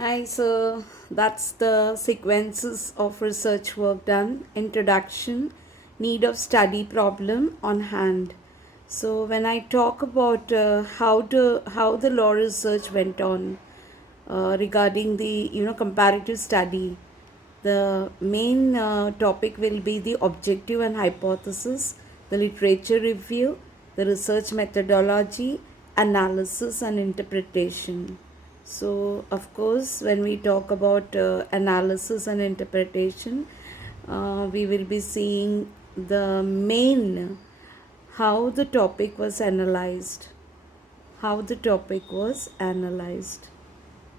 Hi, so that's the sequences of research work done. Introduction, need of study problem on hand. So when I talk about how the law research went on regarding the comparative study, the main topic will be the objective and hypothesis, the literature review, the research methodology, analysis and interpretation. So, of course, when we talk about analysis and interpretation, we will be seeing the main how the topic was analyzed. How the topic was analyzed.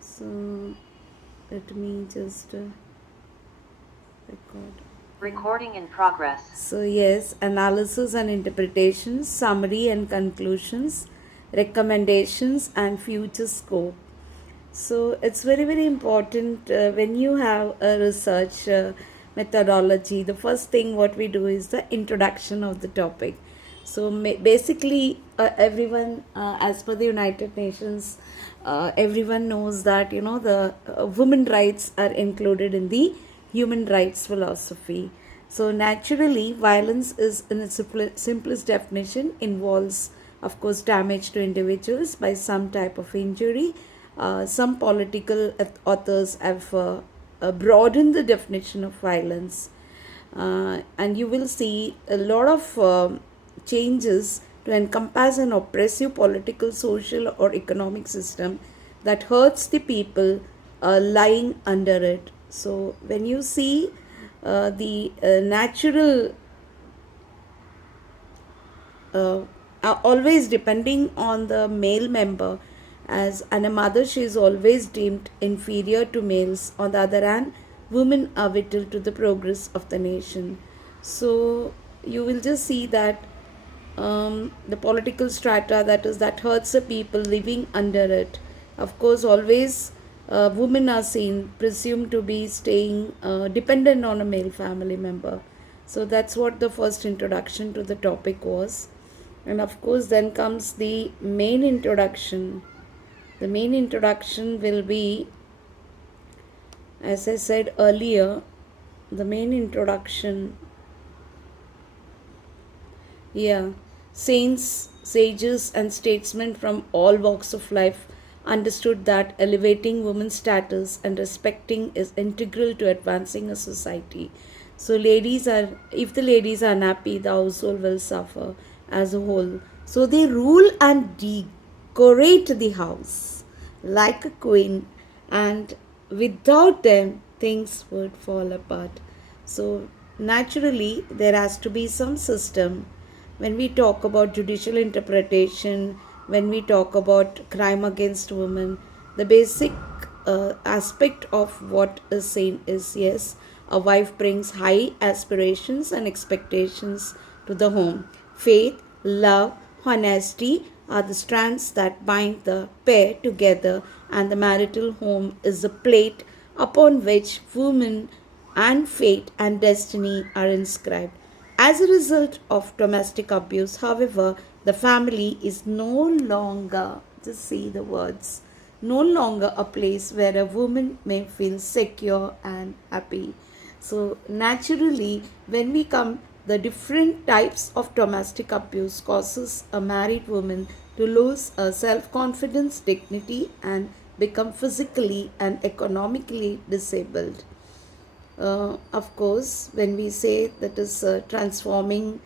So, let me just record. Recording in progress. So, yes, analysis and interpretation, summary and conclusions, recommendations, and future scope. So, it's very, very important when you have a research methodology. The first thing what we do is the introduction of the topic. So, basically, everyone, as per the United Nations, everyone knows that the women rights are included in the human rights philosophy. So naturally, violence is in its simplest definition involves, of course, damage to individuals by some type of injury. Some political authors have broadened the definition of violence, and you will see a lot of changes to encompass an oppressive political, social, or economic system that hurts the people lying under it. So, when you see the natural always depending on the male member, as and a mother, she is always deemed inferior to males. On the other hand, women are vital to the progress of the nation. So you will just see that the political strata that hurts the people living under it, of course, always women are seen presumed to be staying dependent on a male family member. So that's what the first introduction to the topic was. And of course, then comes the main introduction. The main introduction will be, as I said earlier, the main introduction. Yeah, saints, sages, and statesmen from all walks of life understood that elevating women's status and respecting is integral to advancing a society. So, if the ladies are unhappy, the household will suffer as a whole. So, they rule and decorate the house like a queen, and without them, things would fall apart. So, naturally, there has to be some system when we talk about judicial interpretation, when we talk about crime against women, the basic aspect of what is seen is yes, a wife brings high aspirations and expectations to the home. Faith, love, honesty are the strands that bind the pair together, and the marital home is the plate upon which woman and fate and destiny are inscribed. As a result of domestic abuse, however, the family is no longer, just see the words, no longer a place where a woman may feel secure and happy. So, naturally, when we come, the different types of domestic abuse causes a married woman to lose her self confidence, dignity, and become physically and economically disabled. Of course, when we say that is transforming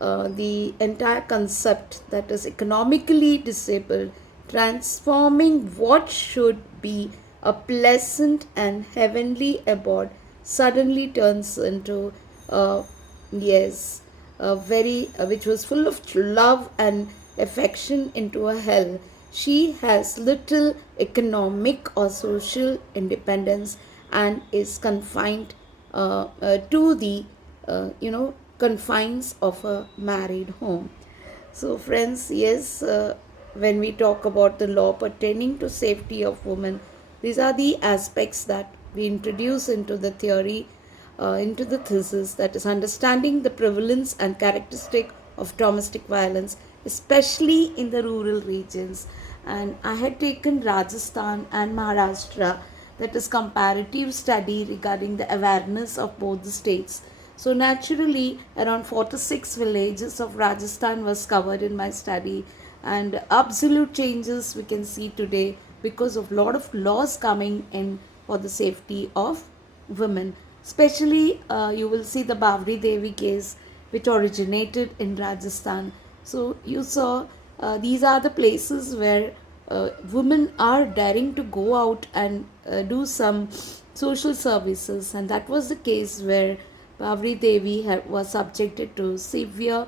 the entire concept that is economically disabled, transforming what should be a pleasant and heavenly abode suddenly turns into, yes, a very, which was full of love and affection, into a hell. She has little economic or social independence and is confined to the confines of a married home. So friends, yes, when we talk about the law pertaining to safety of women, these are the aspects that we introduce into the theory, into the thesis, that is understanding the prevalence and characteristic of domestic violence, especially in the rural regions. And I had taken Rajasthan and Maharashtra that is comparative study regarding the awareness of both the states. So naturally, around 46 villages of Rajasthan was covered in my study, and absolute changes we can see today because of lot of laws coming in for the safety of women. Especially, you will see the Bavri Devi case, which originated in Rajasthan. So you saw these are the places where women are daring to go out and do some social services, and that was the case where Bavri Devi was subjected to severe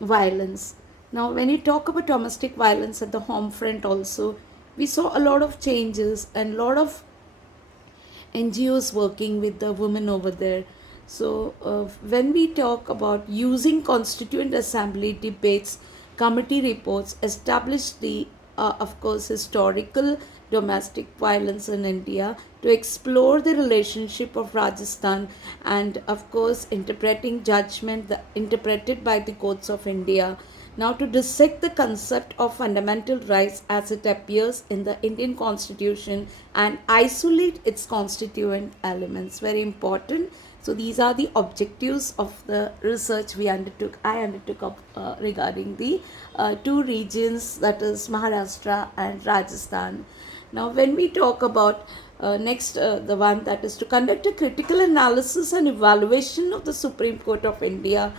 violence. Now, when you talk about domestic violence at the home front, also, we saw a lot of changes and a lot of NGOs working with the women over there. So, when we talk about using Constituent Assembly debates, committee reports establish the, of course, historical domestic violence in India to explore the relationship of Rajasthan and, of course, interpreting judgment interpreted by the courts of India. Now, to dissect the concept of fundamental rights as it appears in the Indian Constitution and isolate its constituent elements, very important. So, these are the objectives of the research I undertook regarding the two regions, that is Maharashtra and Rajasthan. Now, when we talk about the one that is to conduct a critical analysis and evaluation of the Supreme Court of India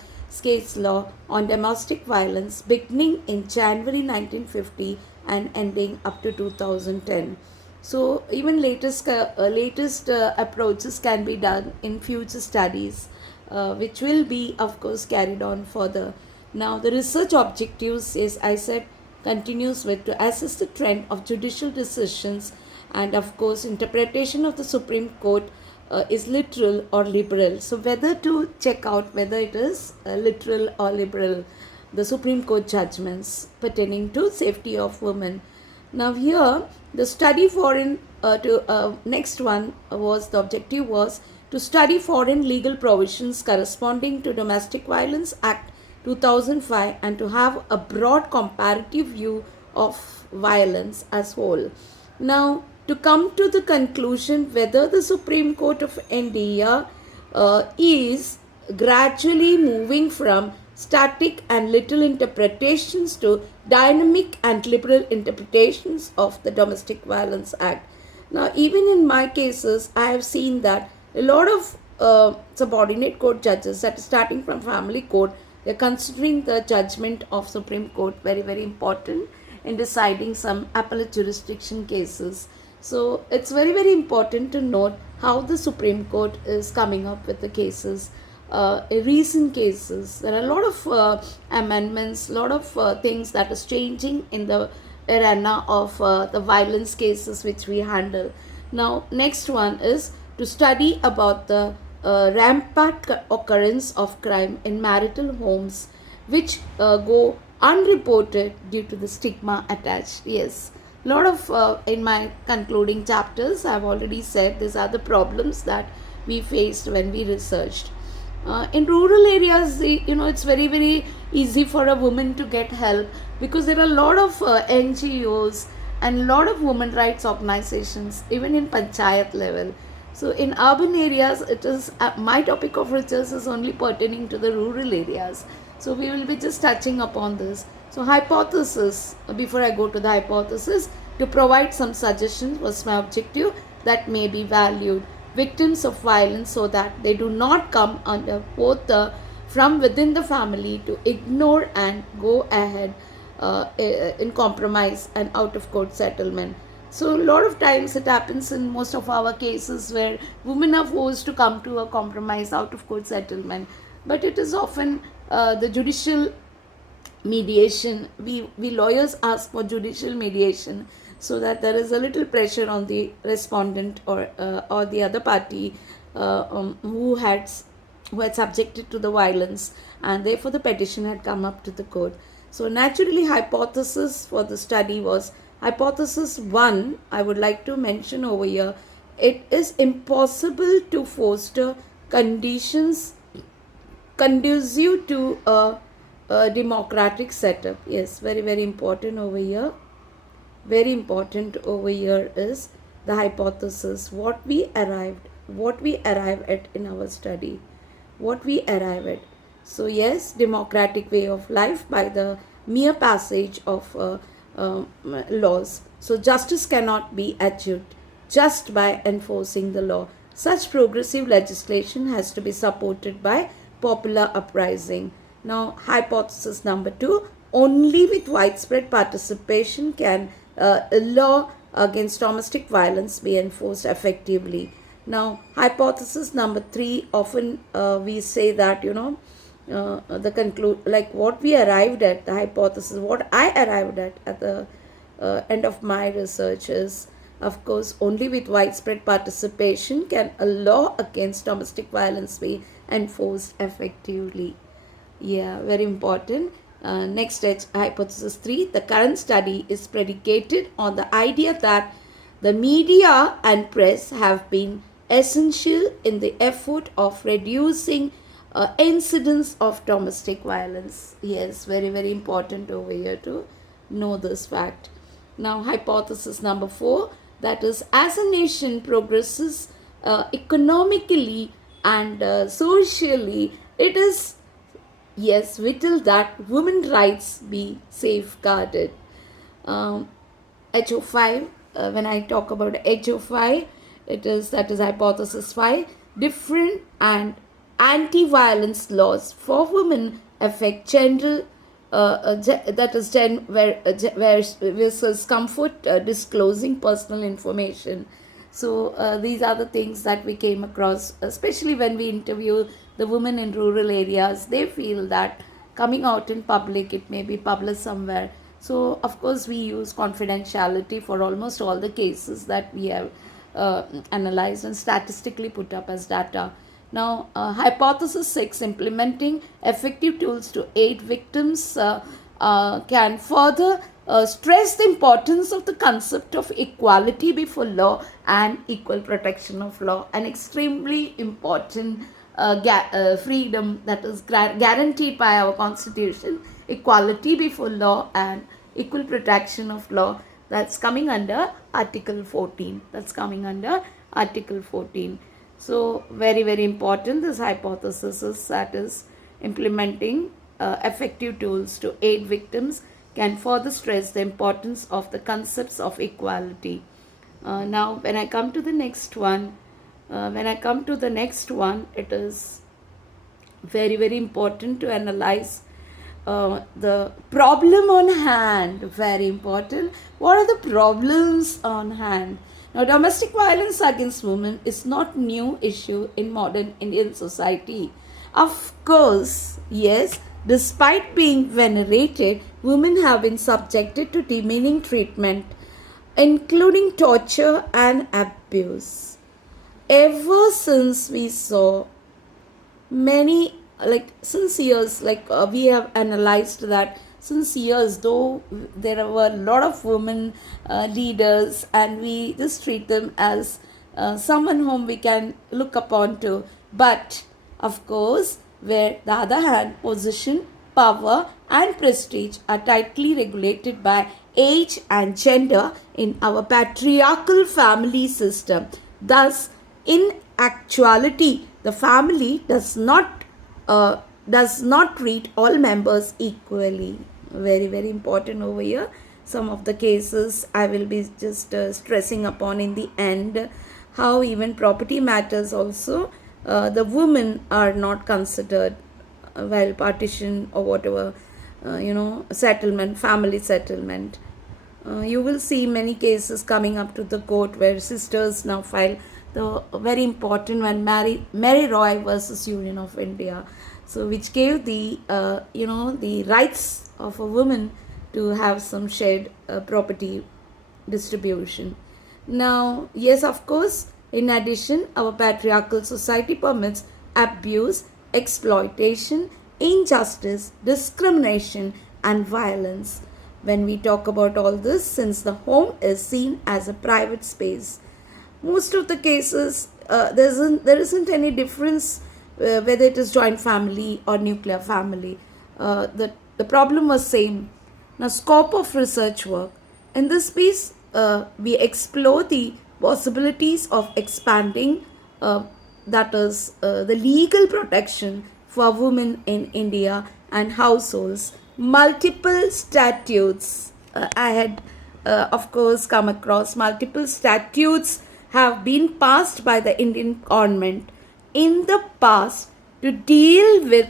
case law on domestic violence beginning in January 1950 and ending up to 2010. So even latest approaches can be done in future studies, which will be, of course, carried on further. Now the research objectives, as I said, continues with to assess the trend of judicial decisions and, of course, interpretation of the Supreme Court is literal or liberal. So whether to check out whether it is literal or liberal, the Supreme Court judgments pertaining to safety of women. Now here the study foreign next one was the objective was to study foreign legal provisions corresponding to Domestic Violence Act 2005 and to have a broad comparative view of violence as whole. Now, to come to the conclusion whether the Supreme Court of India is gradually moving from static and literal interpretations to dynamic and liberal interpretations of the Domestic Violence Act. Now, even in my cases, I have seen that a lot of subordinate court judges, that is starting from family court, they are considering the judgment of Supreme Court very, very important in deciding some appellate jurisdiction cases. So it's very, very important to note how the Supreme Court is coming up with the cases. In recent cases, there are a lot of amendments, a lot of things that is changing in the arena of the violence cases which we handle. Now, next one is to study about the rampant occurrence of crime in marital homes which go unreported due to the stigma attached. Yes, a lot of in my concluding chapters I have already said these are the problems that we faced when we researched. In rural areas, it's very, very easy for a woman to get help because there are a lot of NGOs and a lot of women rights organizations even in panchayat level. So in urban areas, it is my topic of research is only pertaining to the rural areas. So we will be just touching upon this. So hypothesis, before I go to the hypothesis, to provide some suggestions was my objective that may be valued victims of violence so that they do not come under both the from within the family to ignore and go ahead in compromise and out of court settlement. So a lot of times it happens in most of our cases where women are forced to come to a compromise out of court settlement, but it is often the judicial mediation. We lawyers ask for judicial mediation so that there is a little pressure on the respondent or the other party who had subjected to the violence, and therefore the petition had come up to the court. So naturally, hypothesis for the study was hypothesis 1. I would like to mention over here, it is impossible to foster conditions conducive to a democratic setup. Yes, very, very important over here. Very important over here is the hypothesis, what we arrive at in our study, what we arrive at. So yes, democratic way of life by the mere passage of laws. So justice cannot be achieved just by enforcing the law. Such progressive legislation has to be supported by popular uprising. Now, hypothesis number 2, only with widespread participation can a law against domestic violence be enforced effectively. Now, hypothesis number 3, often we say that, the conclude, like what we arrived at, the hypothesis, what I arrived at the end of my research is, of course, only with widespread participation can a law against domestic violence be enforced effectively. Yeah, very important. Next, hypothesis 3, the current study is predicated on the idea that the media and press have been essential in the effort of reducing incidents of domestic violence. Yes, very, very important over here to know this fact. Now, hypothesis number 4, that is, as a nation progresses economically and socially, it is, yes, vital that women's rights be safeguarded. HO5, when I talk about HO5, that is hypothesis 5, different and anti-violence laws for women affect gender, that is versus comfort disclosing personal information. So these are the things that we came across, especially when we interview the women in rural areas. They feel that coming out in public, it may be published somewhere. So of course we use confidentiality for almost all the cases that we have analyzed and statistically put up as data. Now, hypothesis 6, implementing effective tools to aid victims can further stress the importance of the concept of equality before law and equal protection of law, an extremely important freedom that is guaranteed by our constitution, equality before law and equal protection of law. That's coming under Article 14. So very, very important, this hypothesis is, that is, implementing effective tools to aid victims can further stress the importance of the concepts of equality. Now, when I come to the next one, it is very, very important to analyze the problem on hand. Very important. What are the problems on hand? Now, domestic violence against women is not new issue in modern Indian society. Of course, yes, despite being venerated, women have been subjected to demeaning treatment, including torture and abuse. Ever since we saw many, since years, we have analyzed that since years, though there were a lot of women leaders, and we just treat them as someone whom we can look upon to. But of course, where the other hand, position, power and prestige are tightly regulated by age and gender in our patriarchal family system. Thus, in actuality, the family does not treat all members equally. Very, very important over here. Some of the cases I will be just stressing upon in the end, how even property matters also, the women are not considered while partition or whatever, settlement, family settlement. You will see many cases coming up to the court where sisters now file the very important one, Mary Roy versus Union of India. So which gave the the rights of a woman to have some shared property distribution. Now, yes, of course, in addition, our patriarchal society permits abuse, exploitation, injustice, discrimination and violence. When we talk about all this, since the home is seen as a private space, most of the cases there isn't any difference whether it is joint family or nuclear family. The problem was same. Now, scope of research work. In this piece, we explore the possibilities of expanding, that is, the legal protection for women in India and households. Multiple statutes, I had, of course, come across multiple statutes have been passed by the Indian government in the past to deal with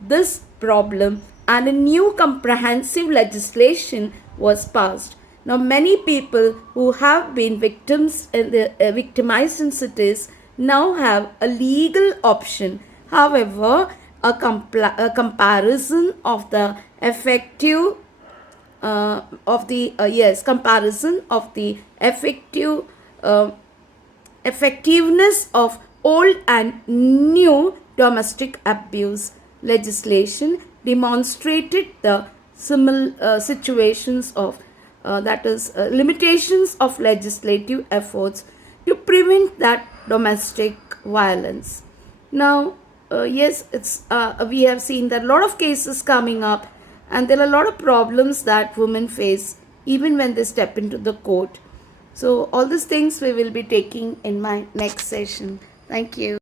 this problem, and a new comprehensive legislation was passed. Now, many people who have been victims in the victimized in cities now have a legal option. However, a comparison of the effective comparison of the effectiveness of old and new domestic abuse legislation demonstrated the situations of limitations of legislative efforts to prevent that domestic violence. Now, yes, it's we have seen that a lot of cases coming up, and there are a lot of problems that women face even when they step into the court. So all these things we will be taking in my next session. Thank you.